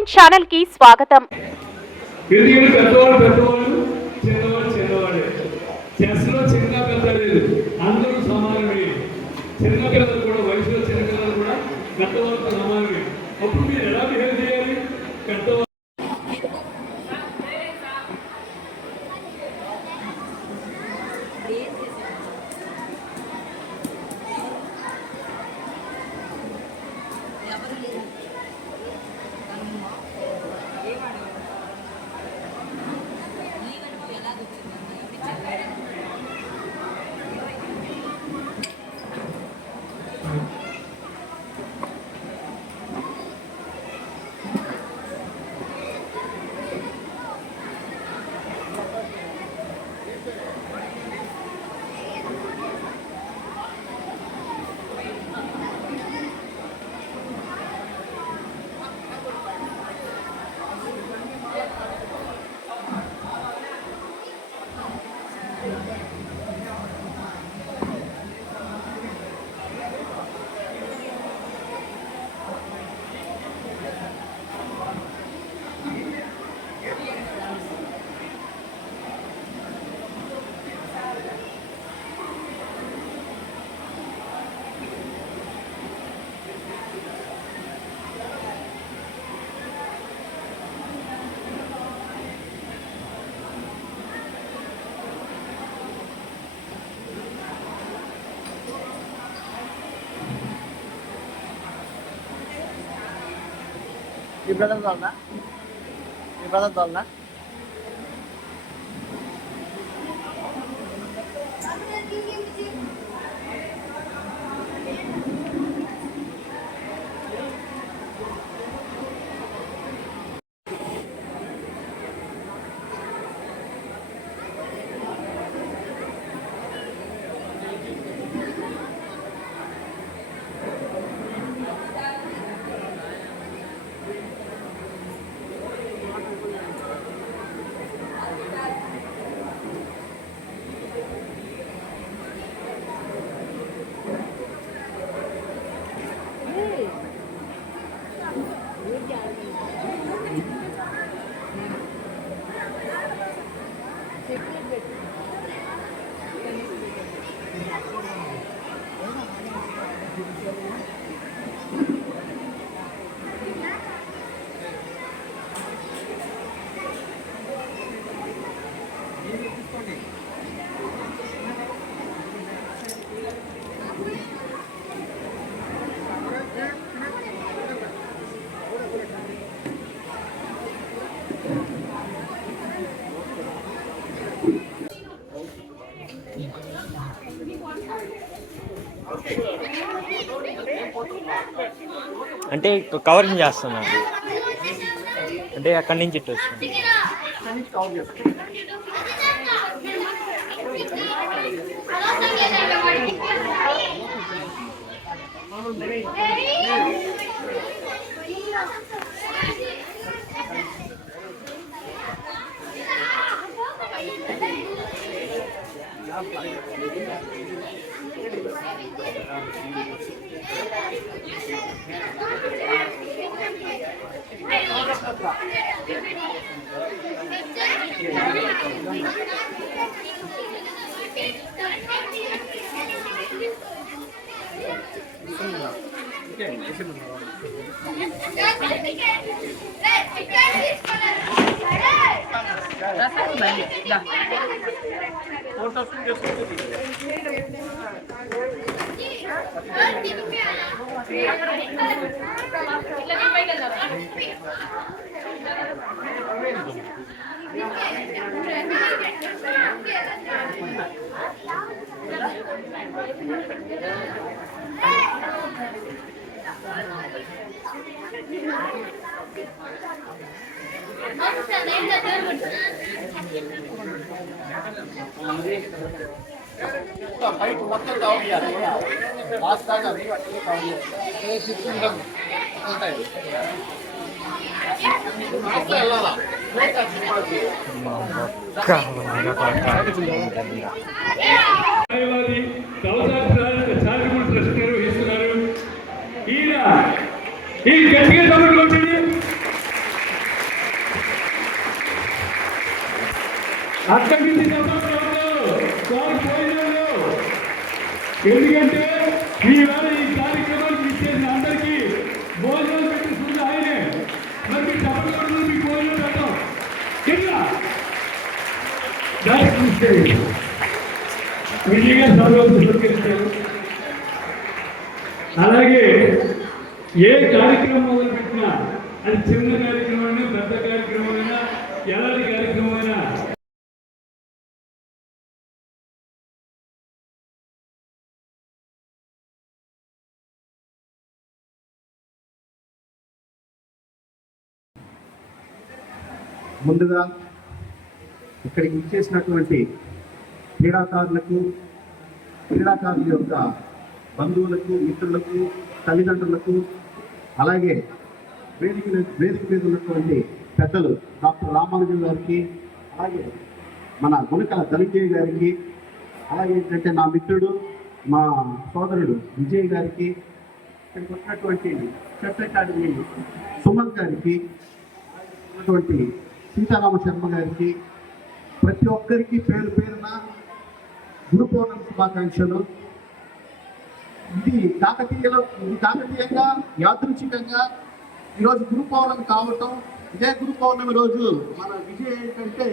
Entertainment channel కి స్వాగతం. అందరూ సమానమే. చిన్నపిల్లలు కూడా వయసులో చిన్నపిల్లలు కూడా పెద్దవాళ్ళతో సమానమే. అప్పుడు మీరు ఎలా బిహేవ్ చేయాలి? పెద్దవాళ్ళు మీ బ్రదర్ తోలనా? మీ బ్రదర్ తోలనా? అంటే కవరింగ్ చేస్తున్నాను, అంటే అక్కడి నుంచి ఇట్లా వస్తుంది. బయట మొత్తం కవర్ చేయాలి. లాస్ట్ దాకా కవర్ చేయాలి. చారిటబుల్ ట్రస్ట్ నిర్వహిస్తున్నారు. ఈ గట్టిగా ఎందుకంటే ఈవేళ ఈ కార్యక్రమానికి ఇచ్చేసిన అందరికీ భోజనాలు పెట్టిస్తుంది ఆయనే. మరి మీ తప్పకుండా మీకు భోజనం పెట్టాం విజయగా సర్వీకరించారు. అలాగే ఏ కార్యక్రమం మొదలు పెట్టినా అది చిన్న కార్యక్రమమైనా పెద్ద కార్యక్రమమైనా ఎలాంటి కార్యక్రమమైనా ముందుగా ఇక్కడికి ఇచ్చేసినటువంటి క్రీడాకారుల యొక్క బంధువులకు, మిత్రులకు, తల్లిదండ్రులకు, అలాగే వేదిక మీద ఉన్నటువంటి పెద్దలు డాక్టర్ రామానుజన్ గారికి, అలాగే మన గుణకల ధనంజయ్ గారికి, అలాగే ఏంటంటే నా మిత్రుడు మా సోదరుడు విజయ్ గారికి, ఇక్కడికి వచ్చినటువంటి చెస్ అకాడమీ సుమన్ గారికి, ఉన్నటువంటి సీతారామ శర్మ గారికి, ప్రతి ఒక్కరికి పేరు పేరున గురు పౌర్ణమి శుభాకాంక్షలు. ఇది కాకతీయంగా యాదృచ్ఛికంగా ఈరోజు గురు పౌర్ణమి కావటం, ఇదే గురు పౌర్ణమి రోజు మన విజయ్ ఏంటంటే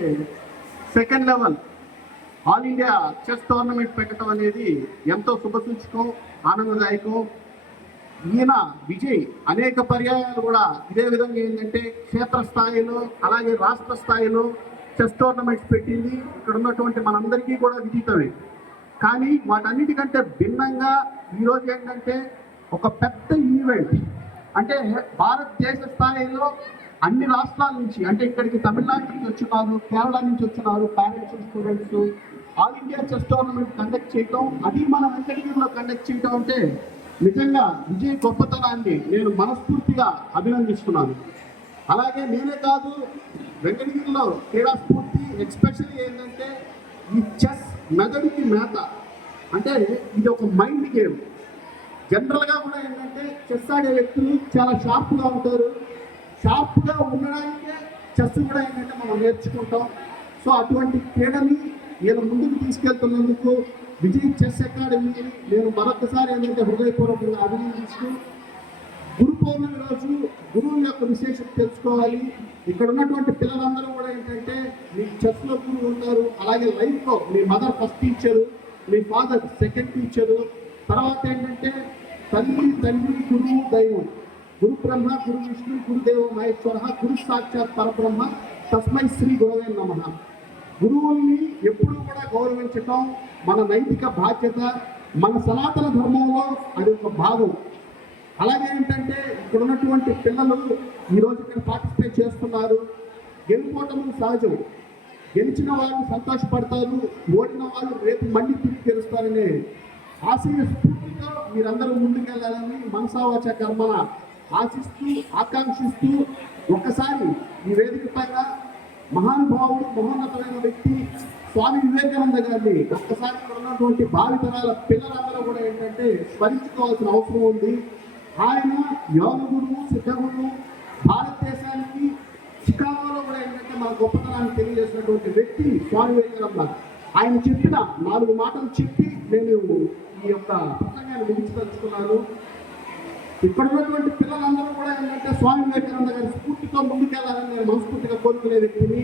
second level all India chess tournament పెట్టడం అనేది ఎంతో శుభసూచకం, ఆనందదాయకం. ఈయన విజయ్ అనేక పర్యాయాలు కూడా ఇదే విధంగా ఏంటంటే క్షేత్రస్థాయిలో అలాగే రాష్ట్ర స్థాయిలో చెస్ టోర్నమెంట్స్ పెట్టింది ఇక్కడ ఉన్నటువంటి మనందరికీ కూడా విదితమే. కానీ వాటన్నిటికంటే భిన్నంగా ఈరోజు ఏంటంటే ఒక పెద్ద ఈవెంట్, అంటే భారతదేశ స్థాయిలో అన్ని రాష్ట్రాల నుంచి, అంటే ఇక్కడికి తమిళనాడు నుంచి వచ్చినారు, కేరళ నుంచి వచ్చినారు parents, students all India chess tournament conduct చేయటం, అది మన వెంకటగిరిలో కండక్ట్ చేయటం అంటే నిజంగా విజయ్ గొప్పతనాన్ని నేను మనస్ఫూర్తిగా అభినందిస్తున్నాను. అలాగే నేనే కాదు, వెంకటగిరిలో క్రీడా స్ఫూర్తి ఎక్స్పెషల్లీ ఏంటంటే ఈ చెస్ మెదడుకి మేత, అంటే ఇది ఒక మైండ్ గేమ్. జనరల్గా కూడా ఏంటంటే చెస్ ఆడే వ్యక్తులు చాలా షార్ప్గా ఉంటారు, షార్ప్గా ఉండడానికే చెస్ కూడా ఏంటంటే మనం నేర్చుకుంటాం. సో అటువంటి క్రీడని నేను ముందుకు తీసుకెళ్తున్నందుకు విజయ్ చెస్ అకాడమీని నేను మరొకసారి ఏంటంటే హృదయపూర్వకంగా అభినందిస్తూ, గురు పౌర్ణమి రోజు గురువు యొక్క విశేషత తెలుసుకోవాలి. ఇక్కడ ఉన్నటువంటి పిల్లలందరూ కూడా ఏంటంటే మీ చెస్లో గురువు ఉంటారు, అలాగే లైఫ్లో మీ మదర్ ఫస్ట్ టీచరు, మీ ఫాదర్ సెకండ్ టీచరు, తర్వాత ఏంటంటే తల్లి, తండ్రి, గురువు, దైవం. గురు బ్రహ్మ, గురు విష్ణు, గురుదేవ మహేశ్వర, గురు సాక్షాత్ పరబ్రహ్మ, తస్మై శ్రీ గురవే నమః. గురువుల్ని ఎప్పుడూ కూడా గౌరవించటం మన నైతిక బాధ్యత, మన సనాతన ధర్మంలో అది ఒక భాగం. అలాగే ఏంటంటే ఇక్కడ ఉన్నటువంటి పిల్లలు ఈరోజు ఇక్కడ పార్టిసిపేట్ చేస్తున్నారు. గెలుపోవటం సహజం, గెలిచిన వాళ్ళు సంతోషపడతారు, ఓడిన వాళ్ళు రేపు మళ్ళీ తిరిగి గెలుస్తారనే ఆశయ స్ఫూర్తితో మీరందరూ ముందుకెళ్ళాలని మనసావాచ కర్మన ఆశిస్తూ ఆకాంక్షిస్తూ, ఒక్కసారి ఈ వేదిక పైన మహానుభావుడు, మహోన్నతమైన వ్యక్తి స్వామి వివేకానంద గారిని ఒక్కసారి ఉన్నటువంటి భావితరాల పిల్లలందరూ కూడా ఏంటంటే స్మరించుకోవాల్సిన అవసరం ఉంది. ఆయన యోగ గురువు, సిద్ధ గురువు, భారతదేశానికి చికాగోలో కూడా ఏంటంటే మన గొప్పతనాన్ని తెలియజేసినటువంటి వ్యక్తి స్వామి వివేకానంద. ఆయన చెప్పిన 4 మాటలు చెప్పి నేను ఈ యొక్క ప్రసంగాన్ని ముగించదలుచుకున్నాను. ఇక్కడ ఉన్నటువంటి పిల్లలందరూ కూడా ఏంటంటే స్వామి వివేకానంద గారి స్ఫూర్తితో ముందుకెళ్ళాలని నేను మనస్ఫూర్తిగా కోరుకునే వ్యక్తిని.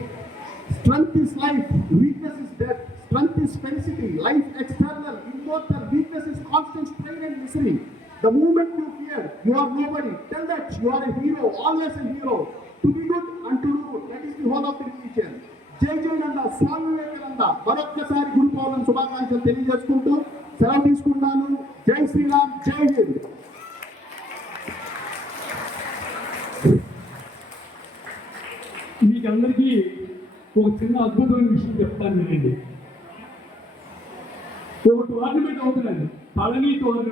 Strength is life, weakness is death, strength is felicity, life external, immortal, weakness is constant strain and misery. The moment you fear, you are nobody. Tell that you are a hero, always a hero. To be good and to do good. That is the whole of the religion. జై జై నంద, స్వామి వివేకానంద. మరొక్కసారి గురు పౌర్ణమి శుభాకాంక్షలు తెలియజేసుకుంటూ సెలవు తీసుకుంటాను. జై శ్రీరామ్, జై హింద్. మీకు అందరికీ ఒక చిన్న అద్భుతమైన విషయం చెప్తాను వినండి. ఒక టోర్నమెంట్ అవుతుందండి, పళని టోర్నమెంట్.